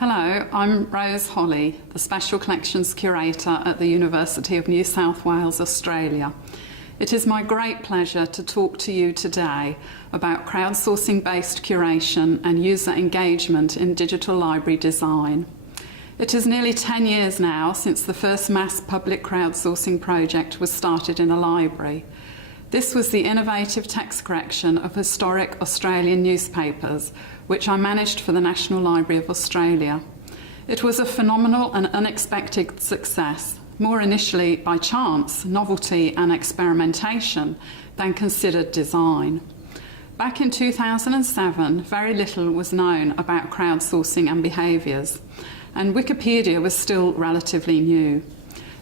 Hello, I'm Rose Holley, the Special Collections Curator at the University of New South Wales, Australia. It is my great pleasure to talk to you today about crowdsourcing-based curation and user engagement in digital library design. It is nearly 10 years now since the first mass public crowdsourcing project was started in a library. This was the innovative text correction of historic Australian newspapers, which I managed for the National Library of Australia. It was a phenomenal and unexpected success, more initially by chance, novelty and experimentation than considered design. Back in 2007, very little was known about crowdsourcing and behaviours, and Wikipedia was still relatively new.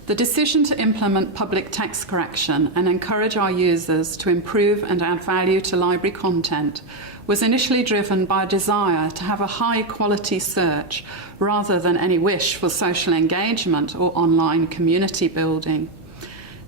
The decision to implement public text correction and encourage our users to improve and add value to library content was initially driven by a desire to have a high-quality search rather than any wish for social engagement or online community building.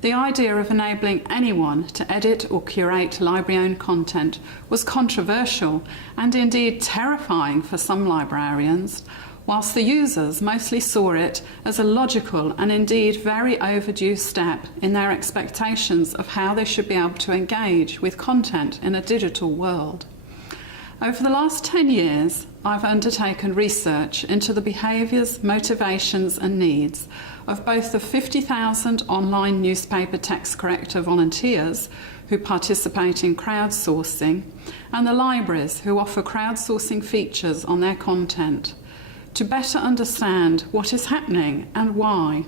The idea of enabling anyone to edit or curate library-owned content was controversial and indeed terrifying for some librarians, whilst the users mostly saw it as a logical and indeed very overdue step in their expectations of how they should be able to engage with content in a digital world. Over the last 10 years, I've undertaken research into the behaviours, motivations and needs of both the 50,000 online newspaper text corrector volunteers who participate in crowdsourcing and the libraries who offer crowdsourcing features on their content. To better understand what is happening and why,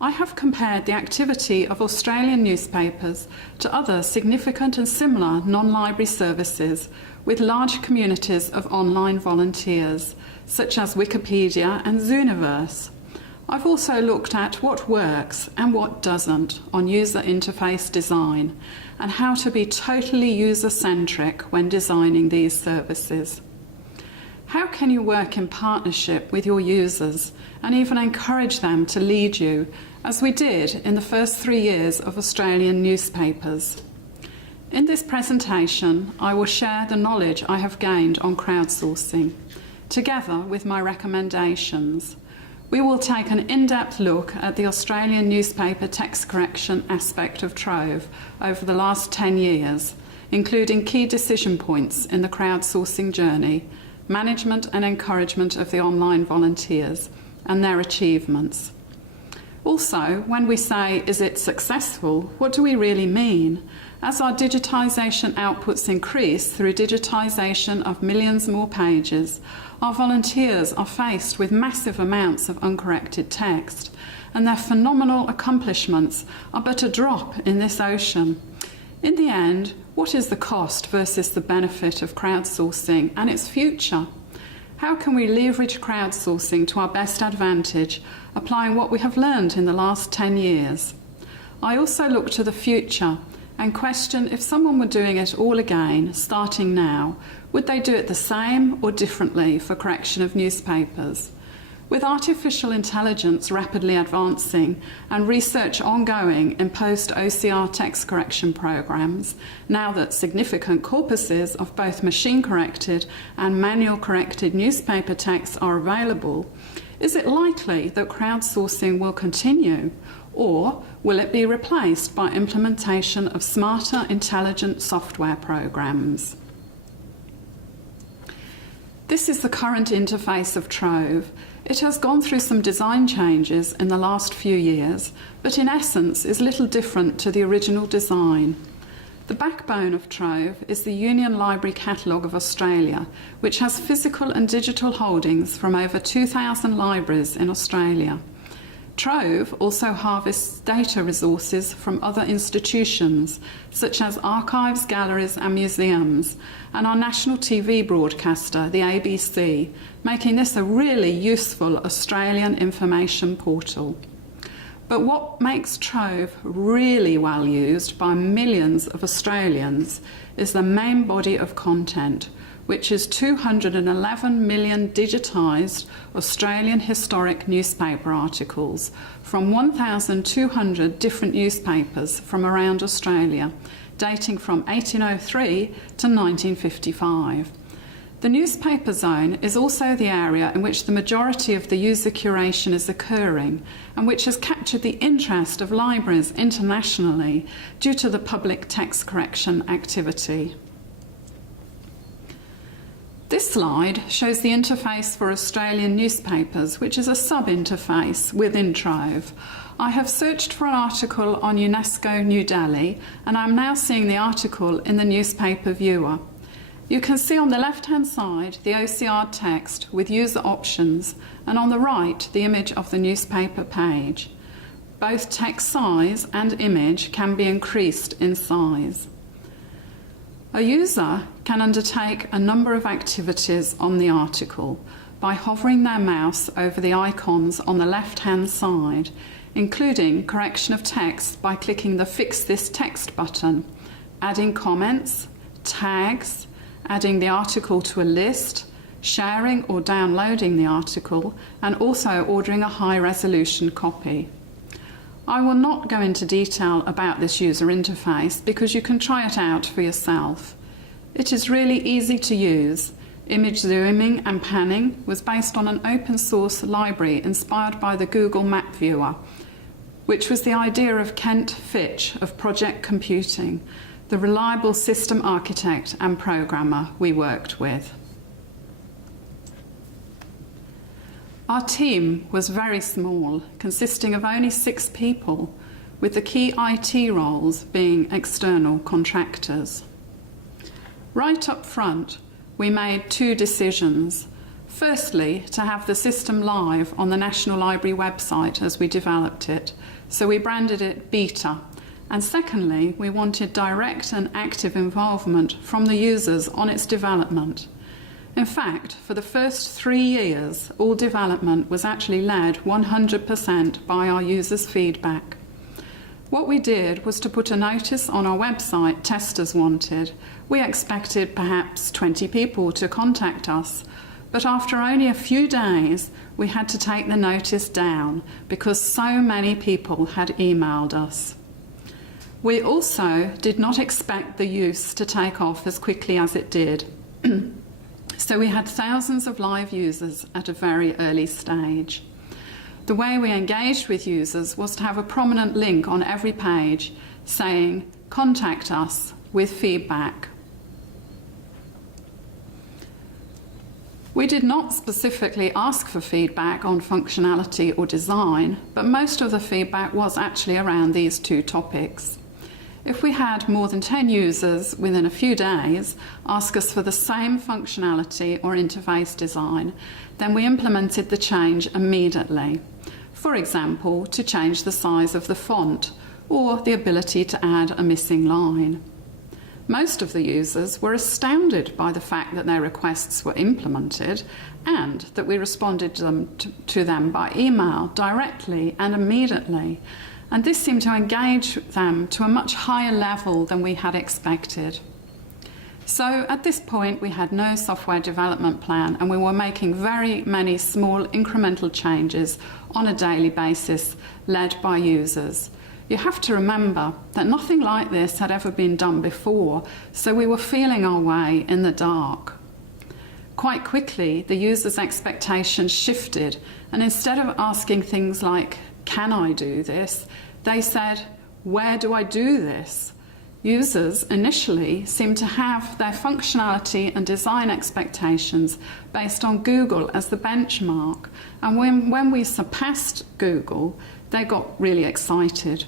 I have compared the activity of Australian newspapers to other significant and similar non-library services with large communities of online volunteers, such as Wikipedia and Zooniverse. I've also looked at what works and what doesn't on user interface design and how to be totally user-centric when designing these services. How can you work in partnership with your users and even encourage them to lead you, as we did in the first 3 years of Australian newspapers? In this presentation, I will share the knowledge I have gained on crowdsourcing, together with my recommendations. We will take an in-depth look at the Australian newspaper text correction aspect of Trove over the last 10 years, including key decision points in the crowdsourcing journey, management and encouragement of the online volunteers, and their achievements. Also, when we say, is it successful, what do we really mean? As our digitisation outputs increase through digitisation of millions more pages, our volunteers are faced with massive amounts of uncorrected text, and their phenomenal accomplishments are but a drop in this ocean. In the end, what is the cost versus the benefit of crowdsourcing and its future? How can we leverage crowdsourcing to our best advantage, applying what we have learned in the last 10 years? I also look to the future and question if someone were doing it all again, starting now, would they do it the same or differently for correction of newspapers? With artificial intelligence rapidly advancing and research ongoing in post-OCR text correction programs, now that significant corpuses of both machine-corrected and manual-corrected newspaper texts are available, is it likely that crowdsourcing will continue, or will it be replaced by implementation of smarter, intelligent software programs? This is the current interface of Trove. It has gone through some design changes in the last few years, but in essence is little different to the original design. The backbone of Trove is the Union Library Catalogue of Australia, which has physical and digital holdings from over 2,000 libraries in Australia. Trove also harvests data resources from other institutions, such as archives, galleries and museums, and our national TV broadcaster, the ABC, making this a really useful Australian information portal. But what makes Trove really well used by millions of Australians is the main body of content, which is 211 million digitised Australian historic newspaper articles from 1,200 different newspapers from around Australia, dating from 1803 to 1955. The newspaper zone is also the area in which the majority of the user curation is occurring and which has captured the interest of libraries internationally due to the public text correction activity. This slide shows the interface for Australian newspapers, which is a sub-interface within Trove. I have searched for an article on UNESCO New Delhi, and I'm now seeing the article in the newspaper viewer. You can see on the left-hand side the OCR text with user options, and on the right the image of the newspaper page. Both text size and image can be increased in size. A user can undertake a number of activities on the article by hovering their mouse over the icons on the left-hand side, including correction of text by clicking the Fix This Text button, adding comments, tags, adding the article to a list, sharing or downloading the article, and also ordering a high-resolution copy. I will not go into detail about this user interface because you can try it out for yourself. It is really easy to use. Image zooming and panning was based on an open source library inspired by the Google Map Viewer, which was the idea of Kent Fitch of Project Computing, the reliable system architect and programmer we worked with. Our team was very small, consisting of only 6 people, with the key IT roles being external contractors. Right up front, we made 2 decisions. Firstly, to have the system live on the National Library website as we developed it, so we branded it Beta. And secondly, we wanted direct and active involvement from the users on its development. In fact, for the first 3 years, all development was actually led 100% by our users' feedback. What we did was to put a notice on our website, Testers Wanted. We expected perhaps 20 people to contact us, but after only a few days, we had to take the notice down because so many people had emailed us. We also did not expect the use to take off as quickly as it did. So we had thousands of live users at a very early stage. The way we engaged with users was to have a prominent link on every page saying, "Contact us with feedback." We did not specifically ask for feedback on functionality or design, but most of the feedback was actually around these 2 topics. If we had more than 10 users within a few days ask us for the same functionality or interface design, then we implemented the change immediately. For example, to change the size of the font or the ability to add a missing line. Most of the users were astounded by the fact that their requests were implemented and that we responded to them by email directly and immediately. And this seemed to engage them to a much higher level than we had expected. So at this point we had no software development plan and we were making very many small incremental changes on a daily basis led by users. You have to remember that nothing like this had ever been done before, so we were feeling our way in the dark. Quite quickly the users' expectations shifted, and instead of asking things like, "Can I do this?" they said, "Where do I do this?" Users initially seemed to have their functionality and design expectations based on Google as the benchmark, and when we surpassed Google, they got really excited.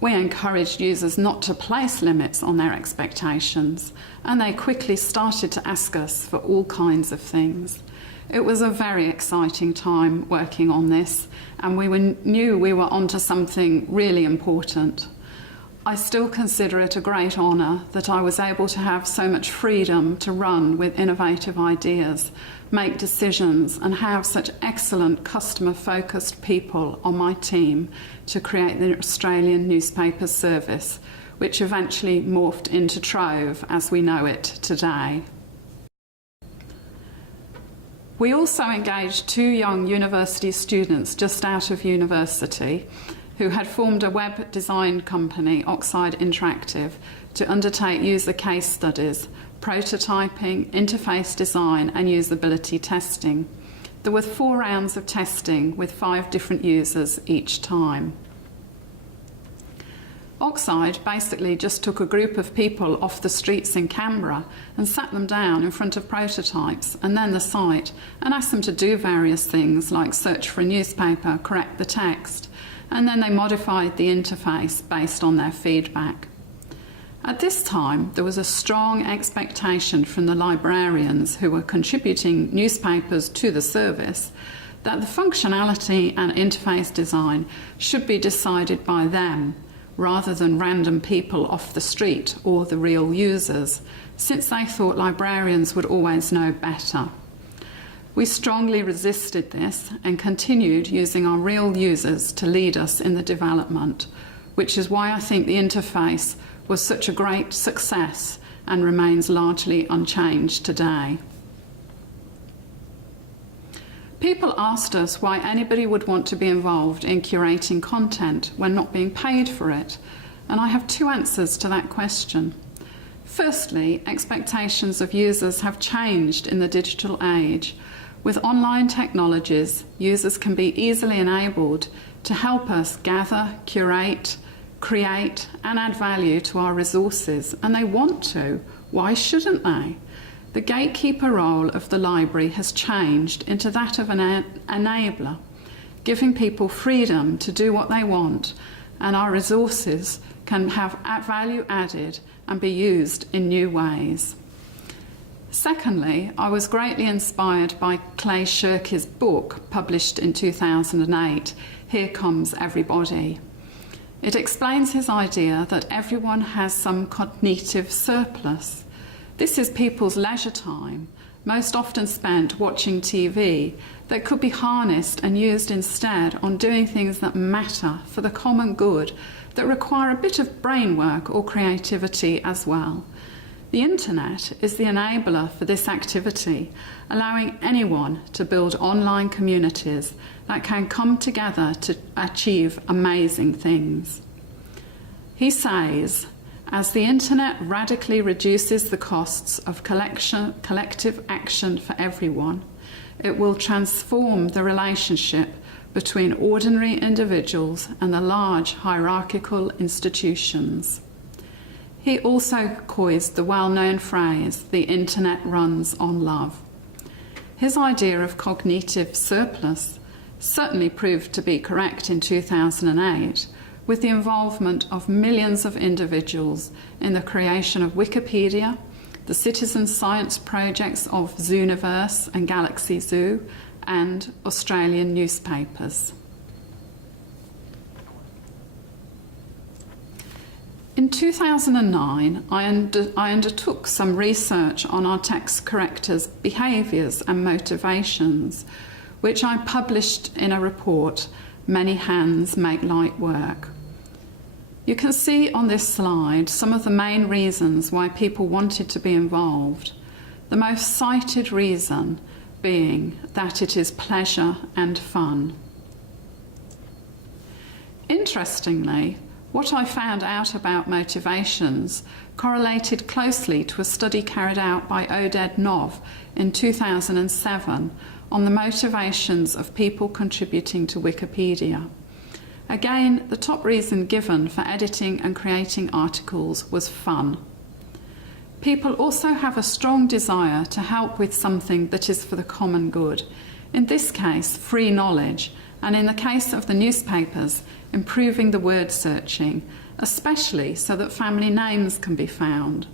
We encouraged users not to place limits on their expectations, and they quickly started to ask us for all kinds of things. It was a very exciting time working on this, and we knew we were onto something really important. I still consider it a great honour that I was able to have so much freedom to run with innovative ideas, make decisions, and have such excellent customer-focused people on my team to create the Australian newspaper service, which eventually morphed into Trove as we know it today. We also engaged 2 young university students just out of university who had formed a web design company, Oxide Interactive, to undertake user case studies, prototyping, interface design and usability testing. There were 4 rounds of testing with 5 different users each time. Oxide basically just took a group of people off the streets in Canberra and sat them down in front of prototypes and then the site and asked them to do various things like search for a newspaper, correct the text, and then they modified the interface based on their feedback. At this time, there was a strong expectation from the librarians who were contributing newspapers to the service that the functionality and interface design should be decided by them rather than random people off the street or the real users, since they thought librarians would always know better. We strongly resisted this and continued using our real users to lead us in the development, which is why I think the interface was such a great success and remains largely unchanged today. People asked us why anybody would want to be involved in curating content when not being paid for it, and I have 2 answers to that question. Firstly, expectations of users have changed in the digital age. With online technologies, users can be easily enabled to help us gather, curate, create and add value to our resources, and they want to. Why shouldn't they? The gatekeeper role of the library has changed into that of an enabler, giving people freedom to do what they want, and our resources can have value added and be used in new ways. Secondly, I was greatly inspired by Clay Shirky's book, published in 2008, Here Comes Everybody. It explains his idea that everyone has some cognitive surplus. This is people's leisure time, most often spent watching TV, that could be harnessed and used instead on doing things that matter for the common good, that require a bit of brain work or creativity as well. The internet is the enabler for this activity, allowing anyone to build online communities that can come together to achieve amazing things. He says, as the internet radically reduces the costs of collective action for everyone, it will transform the relationship between ordinary individuals and the large hierarchical institutions. He also coined the well-known phrase, the internet runs on love. His idea of cognitive surplus certainly proved to be correct in 2008, with the involvement of millions of individuals in the creation of Wikipedia, the citizen science projects of Zooniverse and Galaxy Zoo, and Australian newspapers. In 2009, I undertook some research on our text correctors' behaviours and motivations, which I published in a report, Many Hands Make Light Work. You can see on this slide some of the main reasons why people wanted to be involved, the most cited reason being that it is pleasure and fun. Interestingly, what I found out about motivations correlated closely to a study carried out by Oded Nov in 2007 on the motivations of people contributing to Wikipedia. Again, the top reason given for editing and creating articles was fun. People also have a strong desire to help with something that is for the common good, in this case, free knowledge, and in the case of the newspapers, improving the word searching, especially so that family names can be found.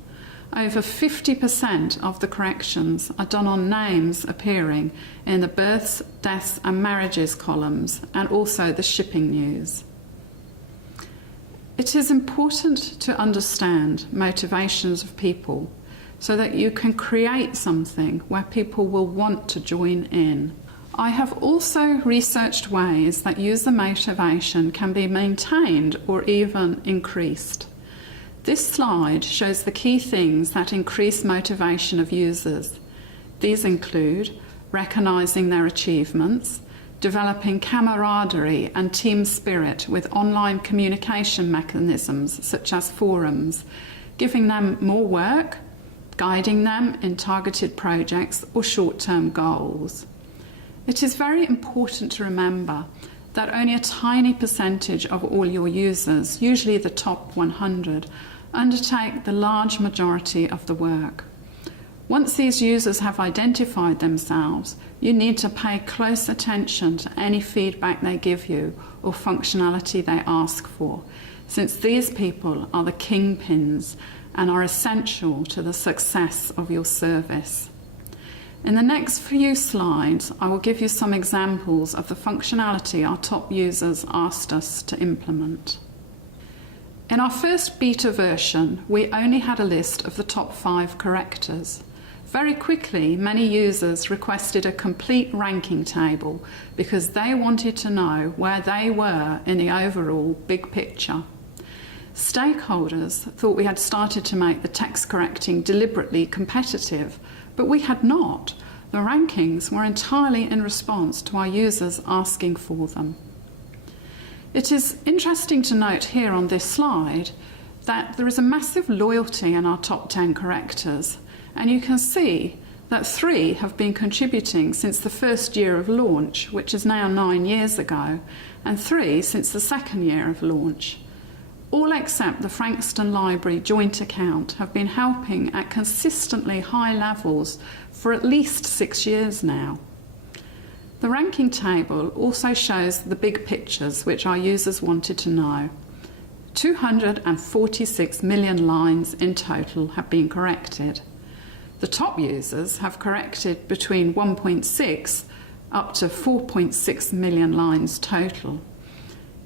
Over 50% of the corrections are done on names appearing in the births, deaths and marriages columns, and also the shipping news. It is important to understand motivations of people so that you can create something where people will want to join in. I have also researched ways that user motivation can be maintained or even increased. This slide shows the key things that increase motivation of users. These include recognising their achievements, developing camaraderie and team spirit with online communication mechanisms such as forums, giving them more work, guiding them in targeted projects or short-term goals. It is very important to remember that only a tiny percentage of all your users, usually the top 100, undertake the large majority of the work. Once these users have identified themselves, you need to pay close attention to any feedback they give you or functionality they ask for, since these people are the kingpins and are essential to the success of your service. In the next few slides, I will give you some examples of the functionality our top users asked us to implement. In our first beta version, we only had a list of the top 5 correctors. Very quickly, many users requested a complete ranking table because they wanted to know where they were in the overall big picture. Stakeholders thought we had started to make the text correcting deliberately competitive, but we had not. The rankings were entirely in response to our users asking for them. It is interesting to note here on this slide that there is a massive loyalty in our top 10 correctors, and you can see that 3 have been contributing since the first year of launch, which is now 9 years ago, and 3 since the second year of launch. All except the Frankston Library joint account have been helping at consistently high levels for at least 6 years now. The ranking table also shows the big pictures which our users wanted to know. 246 million lines in total have been corrected. The top users have corrected between 1.6 up to 4.6 million lines total.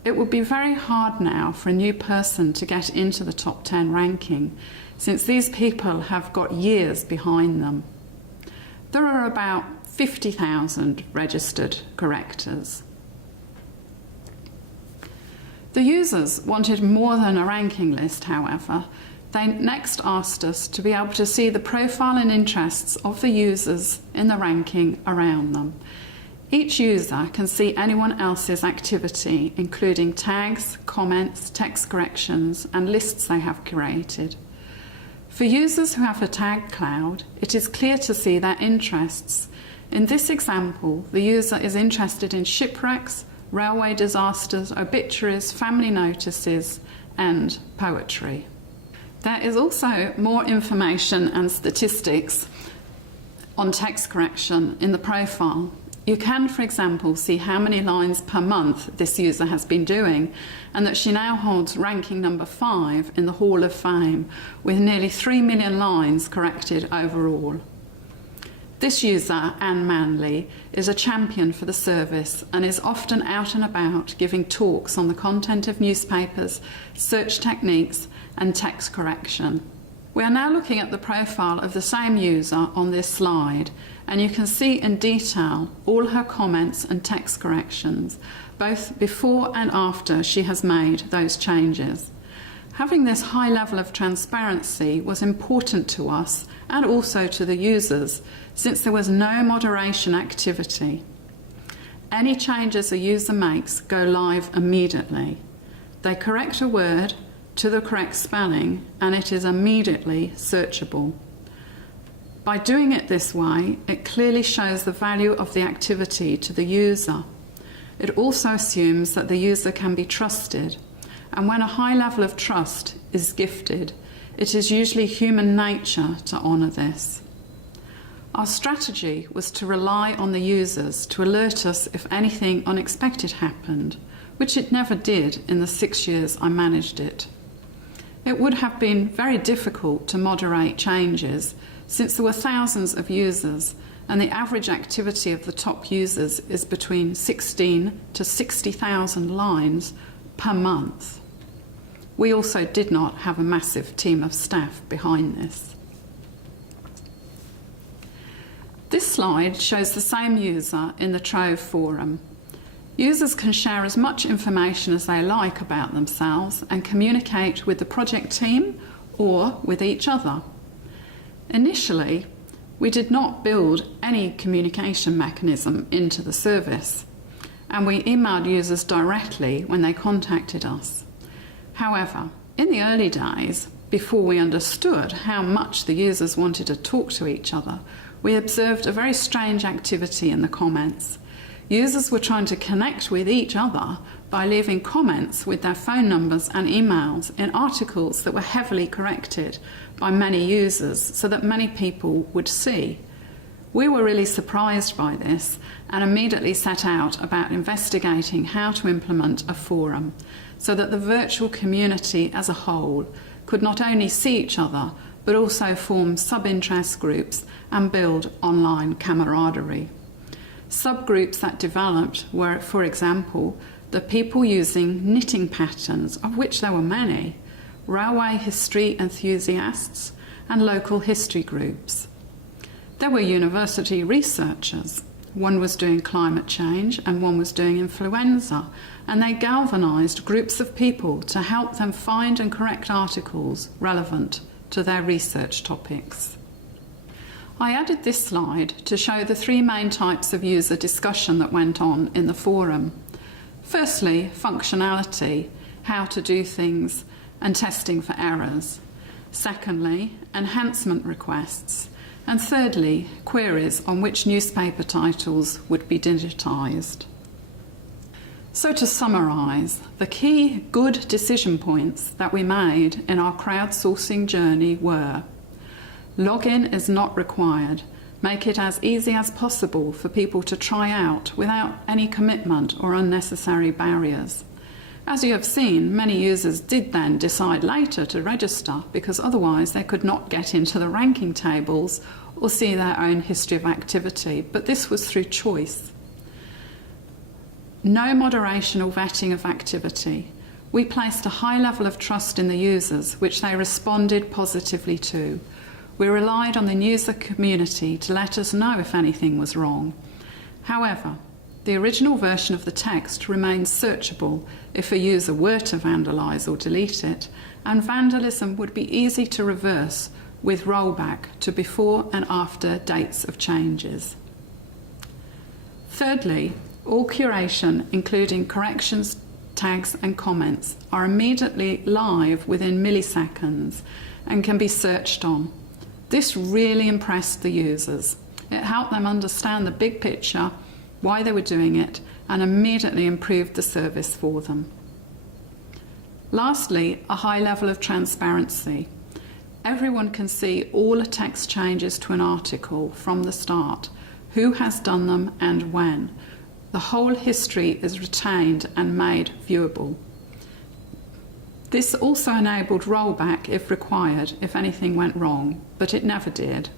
It would be very hard now for a new person to get into the top 10 ranking, since these people have got years behind them. There are about 50,000 registered correctors. The users wanted more than a ranking list, however. They next asked us to be able to see the profile and interests of the users in the ranking around them. Each user can see anyone else's activity, including tags, comments, text corrections, and lists they have curated. For users who have a tag cloud, it is clear to see their interests. In this example, the user is interested in shipwrecks, railway disasters, obituaries, family notices, and poetry. There is also more information and statistics on text correction in the profile. You can, for example, see how many lines per month this user has been doing, and that she now holds ranking number 5 in the Hall of Fame, with nearly 3 million lines corrected overall. This user, Anne Manley, is a champion for the service and is often out and about giving talks on the content of newspapers, search techniques, and text correction. We are now looking at the profile of the same user on this slide, and you can see in detail all her comments and text corrections, both before and after she has made those changes. Having this high level of transparency was important to us and also to the users, since there was no moderation activity. Any changes a user makes go live immediately. They correct a word to the correct spelling, and it is immediately searchable. By doing it this way, it clearly shows the value of the activity to the user. It also assumes that the user can be trusted, and when a high level of trust is gifted, it is usually human nature to honour this. Our strategy was to rely on the users to alert us if anything unexpected happened, which it never did in the 6 years I managed it. It would have been very difficult to moderate changes, since there were thousands of users, and the average activity of the top users is between 16 to 60,000 lines per month. We also did not have a massive team of staff behind this. This slide shows the same user in the Trove forum. Users can share as much information as they like about themselves and communicate with the project team or with each other. Initially, we did not build any communication mechanism into the service, and we emailed users directly when they contacted us. However, in the early days, before we understood how much the users wanted to talk to each other, we observed a very strange activity in the comments. Users were trying to connect with each other by leaving comments with their phone numbers and emails in articles that were heavily corrected by many users so that many people would see. We were really surprised by this and immediately set out about investigating how to implement a forum so that the virtual community as a whole could not only see each other but also form sub-interest groups and build online camaraderie. Subgroups that developed were, for example, the people using knitting patterns, of which there were many, railway history enthusiasts, and local history groups. There were university researchers. One was doing climate change and one was doing influenza, and they galvanised groups of people to help them find and correct articles relevant to their research topics. I added this slide to show the three main types of user discussion that went on in the forum. Firstly, functionality, how to do things, and testing for errors. Secondly, enhancement requests. And thirdly, queries on which newspaper titles would be digitised. So to summarise, the key good decision points that we made in our crowdsourcing journey were: login is not required. Make it as easy as possible for people to try out without any commitment or unnecessary barriers. As you have seen, many users did then decide later to register because otherwise they could not get into the ranking tables or see their own history of activity, but this was through choice. No moderation or vetting of activity. We placed a high level of trust in the users, which they responded positively to. We relied on the user community to let us know if anything was wrong. However, the original version of the text remains searchable if a user were to vandalise or delete it, and vandalism would be easy to reverse with rollback to before and after dates of changes. Thirdly, all curation, including corrections, tags and comments, are immediately live within milliseconds and can be searched on. This really impressed the users. It helped them understand the big picture, why they were doing it, and immediately improved the service for them. Lastly, a high level of transparency. Everyone can see all the text changes to an article from the start, who has done them and when. The whole history is retained and made viewable. This also enabled rollback if required, if anything went wrong, but it never did.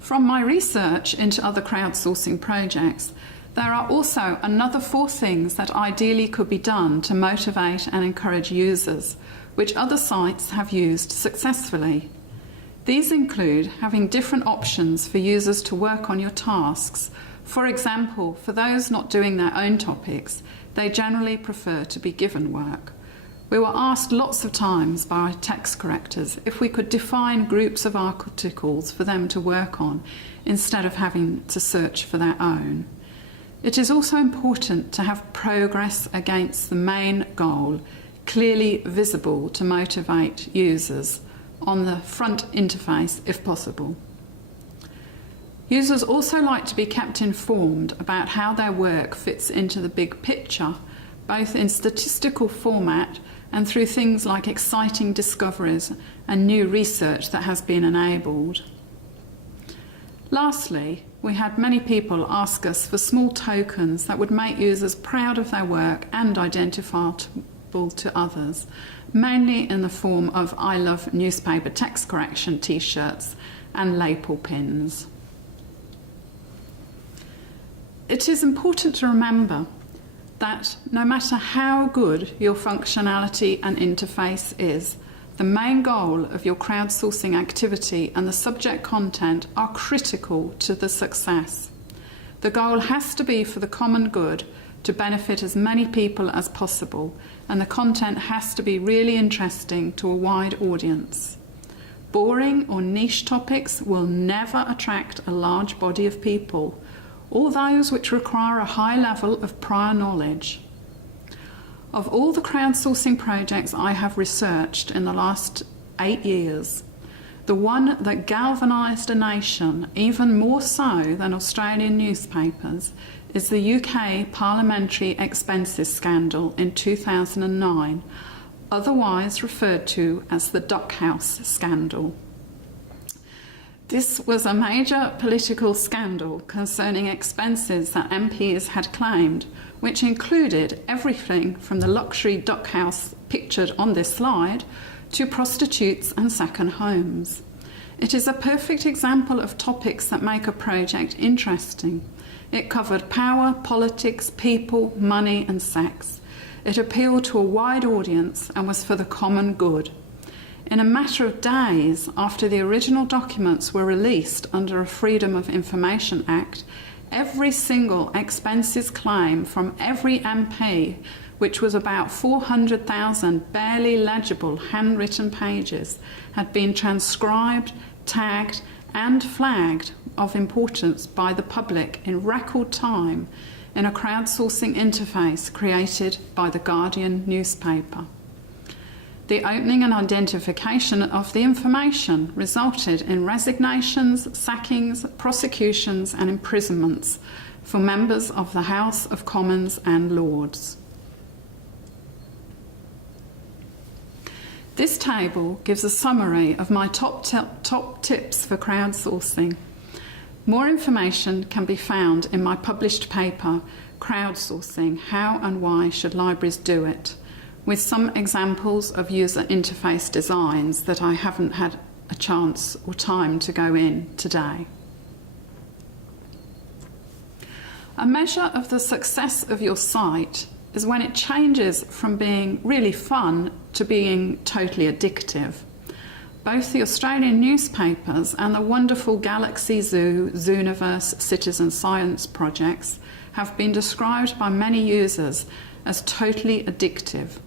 From my research into other crowdsourcing projects, there are also another 4 things that ideally could be done to motivate and encourage users, which other sites have used successfully. These include having different options for users to work on your tasks. For example, for those not doing their own topics, they generally prefer to be given work. We were asked lots of times by our text correctors if we could define groups of articles for them to work on instead of having to search for their own. It is also important to have progress against the main goal clearly visible to motivate users on the front interface if possible. Users also like to be kept informed about how their work fits into the big picture, both in statistical format and through things like exciting discoveries and new research that has been enabled. Lastly, we had many people ask us for small tokens that would make users proud of their work and identifiable to others, mainly in the form of I Love Newspaper Text Correction t-shirts and lapel pins. It is important to remember that no matter how good your functionality and interface is, the main goal of your crowdsourcing activity and the subject content are critical to the success. The goal has to be for the common good, to benefit as many people as possible, and the content has to be really interesting to a wide audience. Boring or niche topics will never attract a large body of people, or those which require a high level of prior knowledge. Of all the crowdsourcing projects I have researched in the last 8 years, the one that galvanised a nation even more so than Australian newspapers is the UK parliamentary expenses scandal in 2009, otherwise referred to as the Duck House scandal. This was a major political scandal concerning expenses that MPs had claimed, which included everything from the luxury duck house pictured on this slide to prostitutes and second homes. It is a perfect example of topics that make a project interesting. It covered power, politics, people, money and sex. It appealed to a wide audience and was for the common good. In a matter of days after the original documents were released under a Freedom of Information Act, every single expenses claim from every MP, which was about 400,000 barely legible handwritten pages, had been transcribed, tagged and flagged of importance by the public in record time in a crowdsourcing interface created by the Guardian newspaper. The opening and identification of the information resulted in resignations, sackings, prosecutions and imprisonments for members of the House of Commons and Lords. This table gives a summary of my top tips for crowdsourcing. More information can be found in my published paper, Crowdsourcing, How and Why Should Libraries Do It?, with some examples of user interface designs that I haven't had a chance or time to go in today. A measure of the success of your site is when it changes from being really fun to being totally addictive. Both the Australian newspapers and the wonderful Galaxy Zoo, Zooniverse, Citizen Science projects have been described by many users as totally addictive,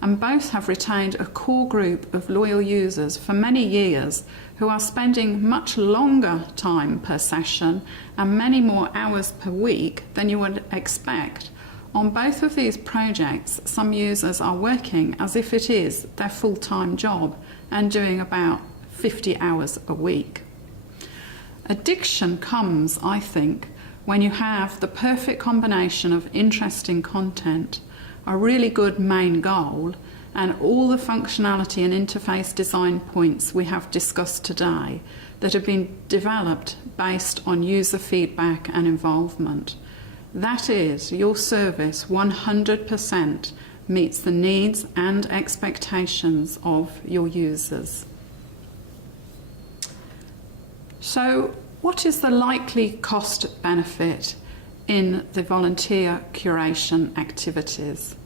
and both have retained a core group of loyal users for many years who are spending much longer time per session and many more hours per week than you would expect. On both of these projects, some users are working as if it is their full-time job and doing about 50 hours a week. Addiction comes, I think, when you have the perfect combination of interesting content, a really good main goal, and all the functionality and interface design points we have discussed today that have been developed based on user feedback and involvement. That is, your service 100% meets the needs and expectations of your users. So, what is the likely cost benefit in the volunteer curation activities?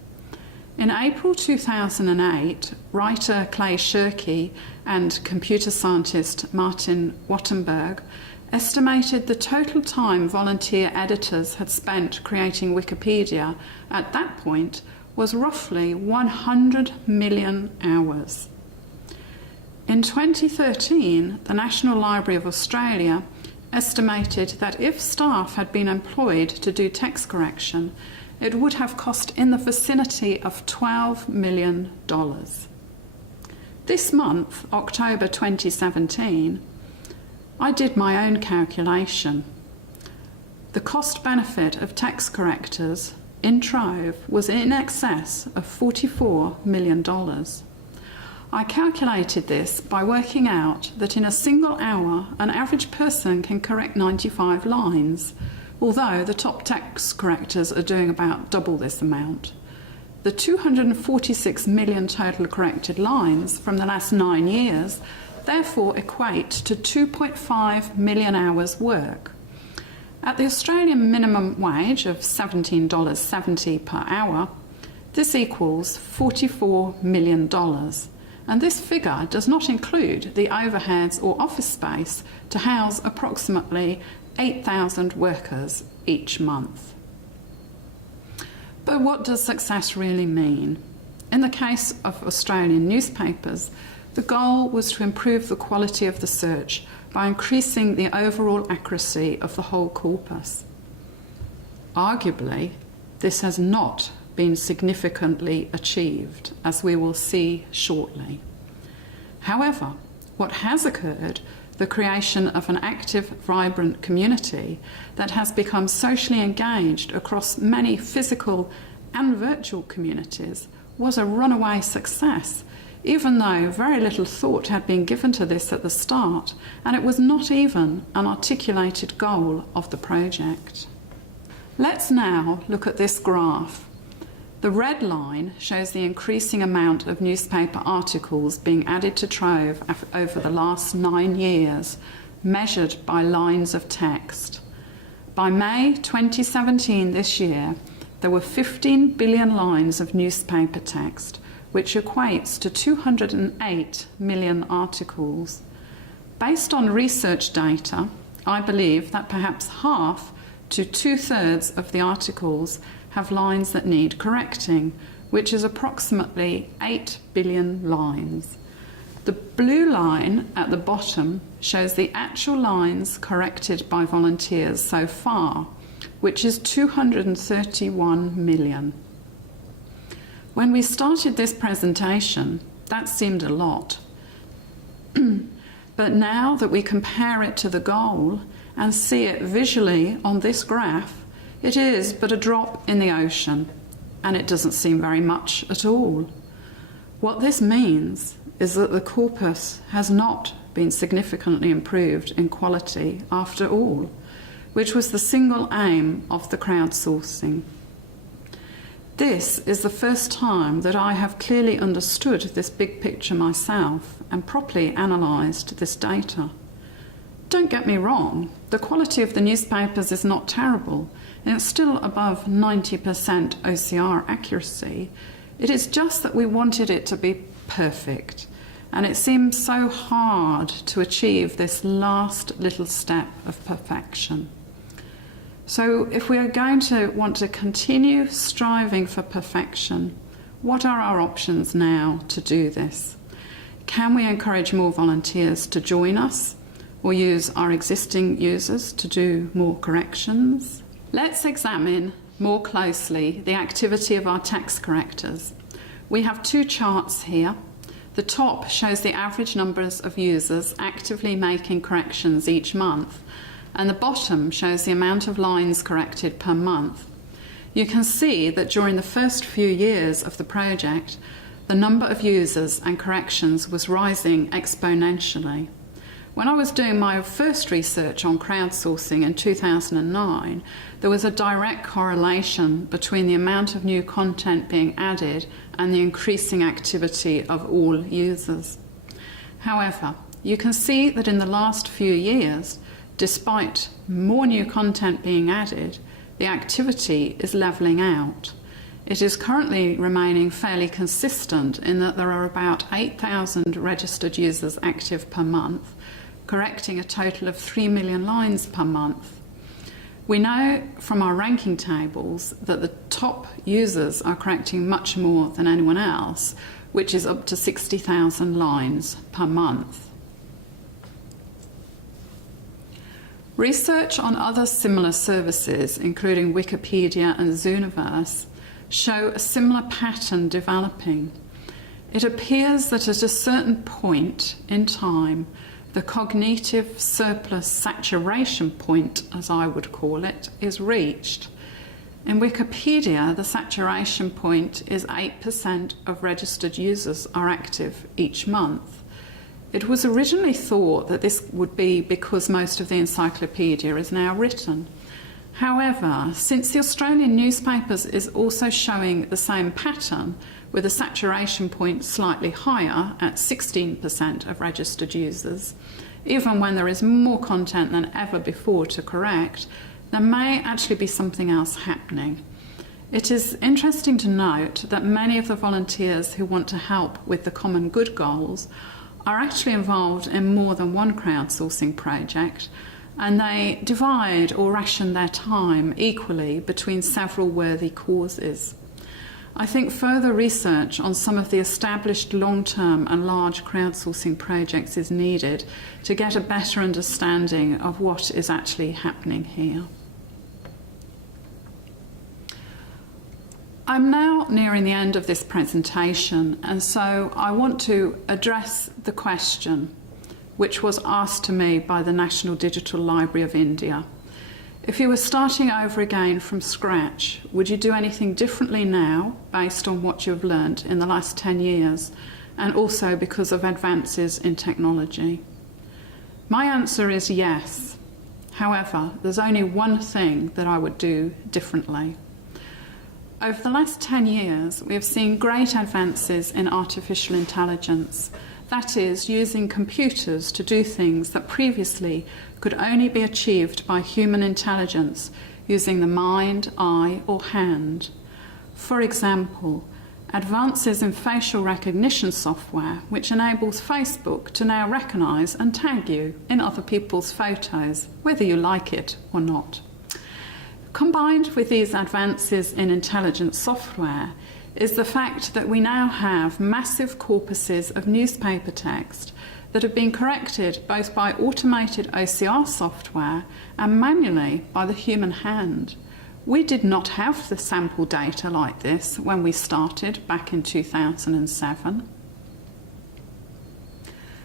In April 2008, writer Clay Shirky and computer scientist Martin Wattenberg estimated the total time volunteer editors had spent creating Wikipedia at that point was roughly 100 million hours. In 2013, the National Library of Australia estimated that if staff had been employed to do text correction, it would have cost in the vicinity of $12 million. This month, October 2017, I did my own calculation. The cost benefit of text correctors in Trove was in excess of $44 million. I calculated this by working out that in a single hour an average person can correct 95 lines, although the top text correctors are doing about double this amount. The 246 million total corrected lines from the last 9 years therefore equate to 2.5 million hours work. At the Australian minimum wage of $17.70 per hour, this equals $44 million, and this figure does not include the overheads or office space to house approximately 8,000 workers each month. But what does success really mean? In the case of Australian newspapers, the goal was to improve the quality of the search by increasing the overall accuracy of the whole corpus. Arguably, this has not been significantly achieved, as we will see shortly. However, what has occurred, the creation of an active, vibrant community that has become socially engaged across many physical and virtual communities, was a runaway success, even though very little thought had been given to this at the start, and it was not even an articulated goal of the project. Let's now look at this graph. The red line shows the increasing amount of newspaper articles being added to Trove over the last 9 years, measured by lines of text. By May 2017 this year, there were 15 billion lines of newspaper text, which equates to 208 million articles. Based on research data, I believe that perhaps half to 2/3 of the articles have lines that need correcting, which is approximately 8 billion lines. The blue line at the bottom shows the actual lines corrected by volunteers so far, which is 231 million. When we started this presentation, that seemed a lot. But now that we compare it to the goal and see it visually on this graph, it is but a drop in the ocean, and it doesn't seem very much at all. What this means is that the corpus has not been significantly improved in quality after all, which was the single aim of the crowdsourcing. This is the first time that I have clearly understood this big picture myself and properly analysed this data. Don't get me wrong, the quality of the newspapers is not terrible, and it's still above 90% OCR accuracy. It is just that we wanted it to be perfect, and it seems so hard to achieve this last little step of perfection. So if we are going to want to continue striving for perfection, what are our options now to do this? Can we encourage more volunteers to join us, or use our existing users to do more corrections? Let's examine more closely the activity of our text correctors. We have 2 charts here. The top shows the average numbers of users actively making corrections each month, and the bottom shows the amount of lines corrected per month. You can see that during the first few years of the project, the number of users and corrections was rising exponentially. When I was doing my first research on crowdsourcing in 2009, there was a direct correlation between the amount of new content being added and the increasing activity of all users. However, you can see that in the last few years, despite more new content being added, the activity is levelling out. It is currently remaining fairly consistent in that there are about 8,000 registered users active per month, correcting a total of 3 million lines per month. We know from our ranking tables that the top users are correcting much more than anyone else, which is up to 60,000 lines per month. Research on other similar services, including Wikipedia and Zooniverse, show a similar pattern developing. It appears that at a certain point in time, the cognitive surplus saturation point, as I would call it, is reached. In Wikipedia, the saturation point is 8% of registered users are active each month. It was originally thought that this would be because most of the encyclopedia is now written. However, since the Australian newspapers is also showing the same pattern, with a saturation point slightly higher at 16% of registered users, even when there is more content than ever before to correct, there may actually be something else happening. It is interesting to note that many of the volunteers who want to help with the common good goals are actually involved in more than one crowdsourcing project, and they divide or ration their time equally between several worthy causes. I think further research on some of the established long-term and large crowdsourcing projects is needed to get a better understanding of what is actually happening here. I'm now nearing the end of this presentation, and so I want to address the question which was asked to me by the National Digital Library of India. If you were starting over again from scratch, would you do anything differently now based on what you've learnt in the last 10 years and also because of advances in technology? My answer is yes. However, there's only one thing that I would do differently. Over the last 10 years, we have seen great advances in artificial intelligence. That is, using computers to do things that previously could only be achieved by human intelligence using the mind, eye, or hand. For example, advances in facial recognition software, which enables Facebook to now recognise and tag you in other people's photos, whether you like it or not. Combined with these advances in intelligent software is the fact that we now have massive corpuses of newspaper text that have been corrected both by automated OCR software and manually by the human hand. We did not have the sample data like this when we started back in 2007.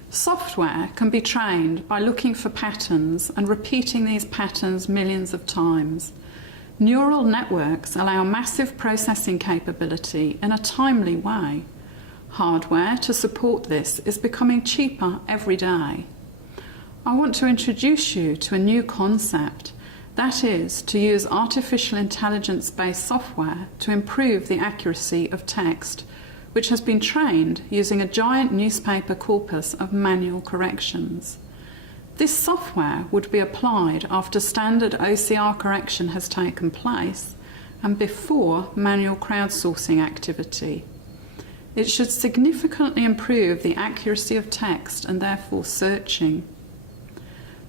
Software can be trained by looking for patterns and repeating these patterns millions of times. Neural networks allow massive processing capability in a timely way. Hardware to support this is becoming cheaper every day. I want to introduce you to a new concept, that is, to use artificial intelligence-based software to improve the accuracy of text, which has been trained using a giant newspaper corpus of manual corrections. This software would be applied after standard OCR correction has taken place and before manual crowdsourcing activity. It should significantly improve the accuracy of text and therefore searching.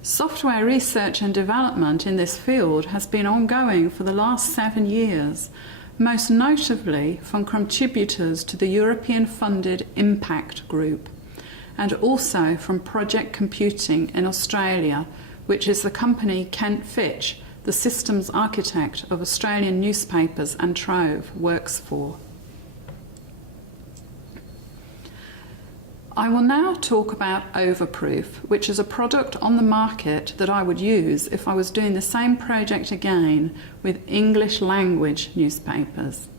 Software research and development in this field has been ongoing for the last 7 years, most notably from contributors to the European-funded Impact Group, and also from Project Computing in Australia, which is the company Kent Fitch, the systems architect of Australian newspapers and Trove, works for. I will now talk about OverProof, which is a product on the market that I would use if I was doing the same project again with English language newspapers.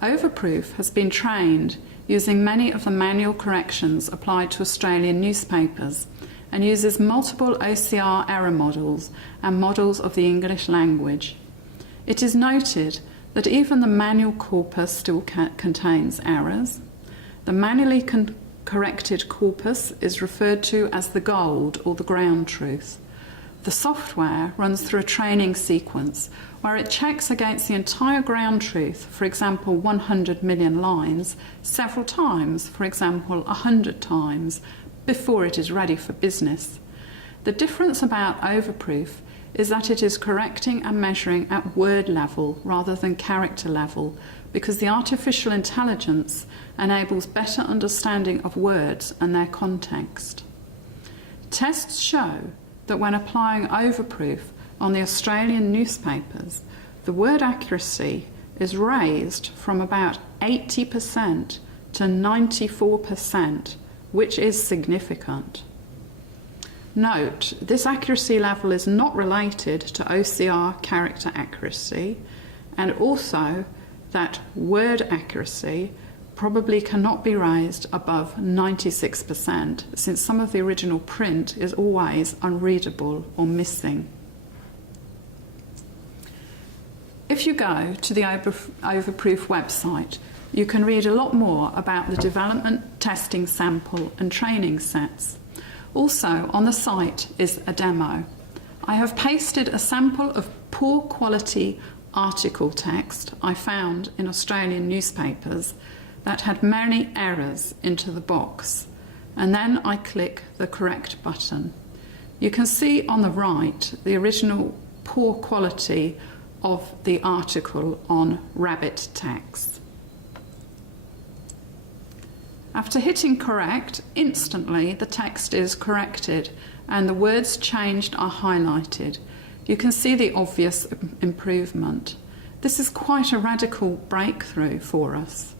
OverProof has been trained using many of the manual corrections applied to Australian newspapers and uses multiple OCR error models and models of the English language. It is noted that even the manual corpus still contains errors. The manually corrected corpus is referred to as the gold or the ground truth. The software runs through a training sequence where it checks against the entire ground truth, for example 100 million lines, several times, for example 100 times, before it is ready for business. The difference about OverProof is that it is correcting and measuring at word level rather than character level, because the artificial intelligence enables better understanding of words and their context. Tests show that when applying OverProof on the Australian newspapers, the word accuracy is raised from about 80% to 94%, which is significant. Note, this accuracy level is not related to OCR character accuracy, and also that word accuracy probably cannot be raised above 96%, since some of the original print is always unreadable or missing. If you go to the OverProof website, you can read a lot more about the development, testing sample and training sets. Also on the site is a demo. I have pasted a sample of poor quality article text I found in Australian newspapers that had many errors into the box, and then I click the correct button. You can see on the right the original poor quality of the article on rabbit text. After hitting correct, instantly the text is corrected and the words changed are highlighted. You can see the obvious improvement. This is quite a radical breakthrough for us.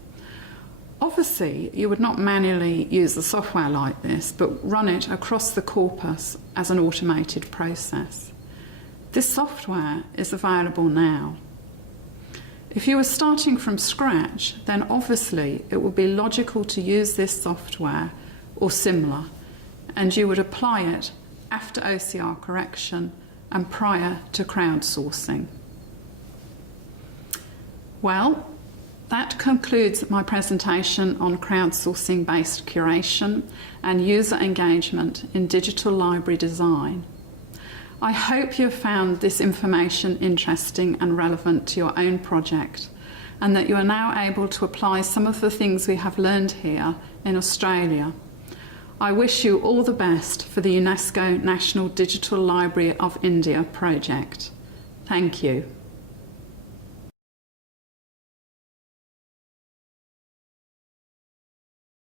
Obviously, you would not manually use the software like this, but run it across the corpus as an automated process. This software is available now. If you were starting from scratch, then obviously it would be logical to use this software or similar, and you would apply it after OCR correction and prior to crowdsourcing. Well, that concludes my presentation on crowdsourcing-based curation and user engagement in digital library design. I hope you have found this information interesting and relevant to your own project, and that you are now able to apply some of the things we have learned here in Australia. I wish you all the best for the UNESCO National Digital Library of India project. Thank you.